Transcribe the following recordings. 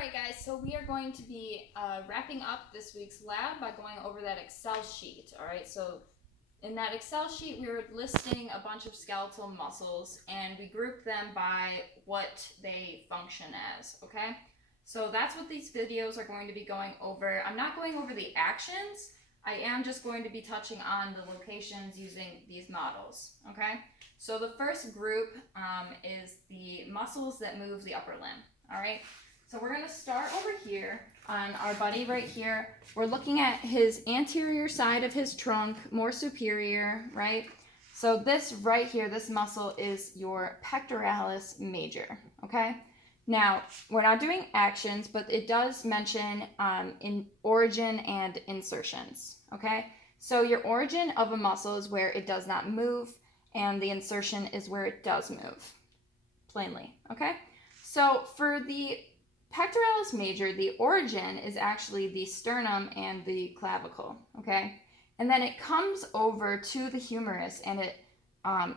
Alright guys, so we are going to be wrapping up this week's lab by going over that Excel sheet. Alright, so in that Excel sheet we were listing a bunch of skeletal muscles and we grouped them by what they function as, okay? So that's what these videos are going to be going over. I'm not going over the actions, I am just going to be touching on the locations using these models, okay? So the first group is the muscles that move the upper limb, alright? So we're going to start over here on our buddy right here. We're looking at his anterior side of his trunk, more superior, right? So this right here, this muscle is your pectoralis major, okay? Now, we're not doing actions, but it does mention in origin and insertions, okay? So your origin of a muscle is where it does not move, and the insertion is where it does move, plainly, okay? So for the pectoralis major, the origin is actually the sternum and the clavicle, okay? And then it comes over to the humerus and it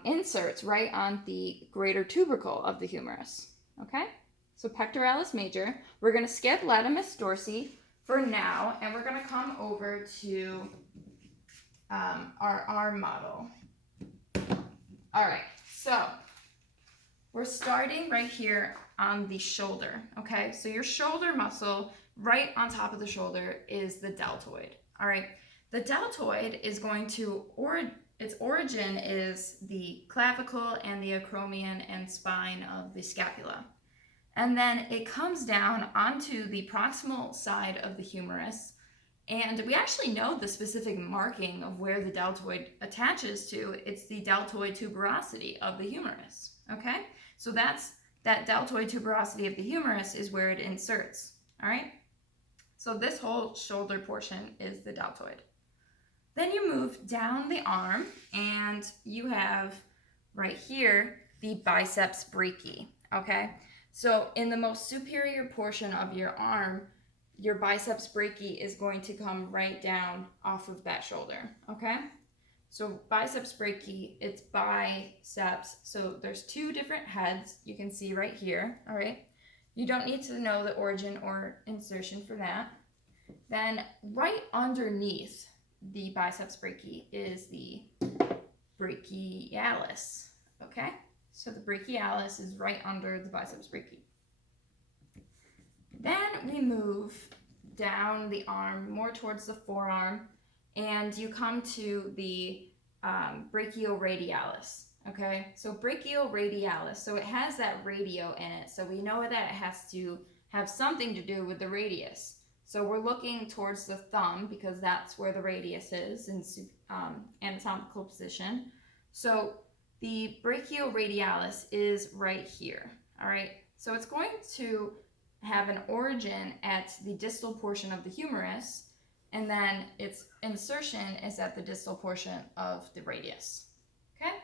inserts right on the greater tubercle of the humerus, okay? So pectoralis major. We're going to skip latimus dorsi for now, and we're going to come over to our arm model. All right, so we're starting right here on the shoulder, okay? So your shoulder muscle right on top of the shoulder is the deltoid, all right? The deltoid is going to, its origin is the clavicle and the acromion and spine of the scapula. And then it comes down onto the proximal side of the humerus, and we actually know the specific marking of where the deltoid attaches to. It's the deltoid tuberosity of the humerus, okay? So that deltoid tuberosity of the humerus is where it inserts, all right? So this whole shoulder portion is the deltoid. Then you move down the arm, and you have right here the biceps brachii, okay? So in the most superior portion of your arm, your biceps brachii is going to come right down off of that shoulder, okay? So biceps brachii, it's biceps. So there's two different heads you can see right here, all right? You don't need to know the origin or insertion for that. Then right underneath the biceps brachii is the brachialis, okay? So the brachialis is right under the biceps brachii. Then we move down the arm more towards the forearm, and you come to the brachioradialis, okay? So brachioradialis, so it has that radio in it, so we know that it has to have something to do with the radius. So we're looking towards the thumb because that's where the radius is in anatomical position. So the brachioradialis is right here, all right? So it's going to have an origin at the distal portion of the humerus, and then its insertion is at the distal portion of the radius, okay?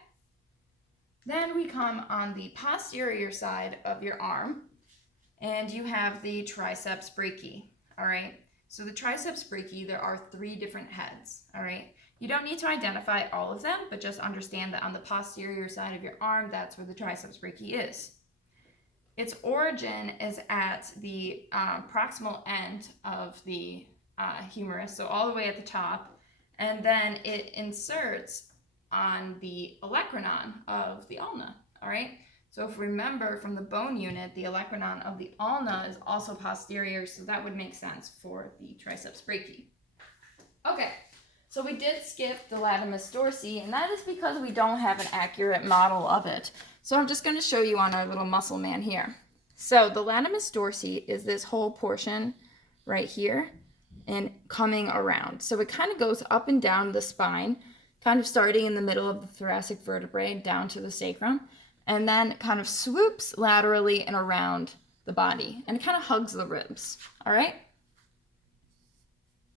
Then we come on the posterior side of your arm, and you have the triceps brachii, all right? So the triceps brachii, there are three different heads, all right? You don't need to identify all of them, but just understand that on the posterior side of your arm, that's where the triceps brachii is. Its origin is at the proximal end of the humerus, so all the way at the top, and then it inserts on the olecranon of the ulna, all right? So if we remember from the bone unit, the olecranon of the ulna is also posterior, so that would make sense for the triceps brachii. Okay, so we did skip the latimus dorsi, and that is because we don't have an accurate model of it. So I'm just going to show you on our little muscle man here. So the latimus dorsi is this whole portion right here and coming around. So it kind of goes up and down the spine, kind of starting in the middle of the thoracic vertebrae down to the sacrum, and then kind of swoops laterally and around the body, and it kind of hugs the ribs, all right?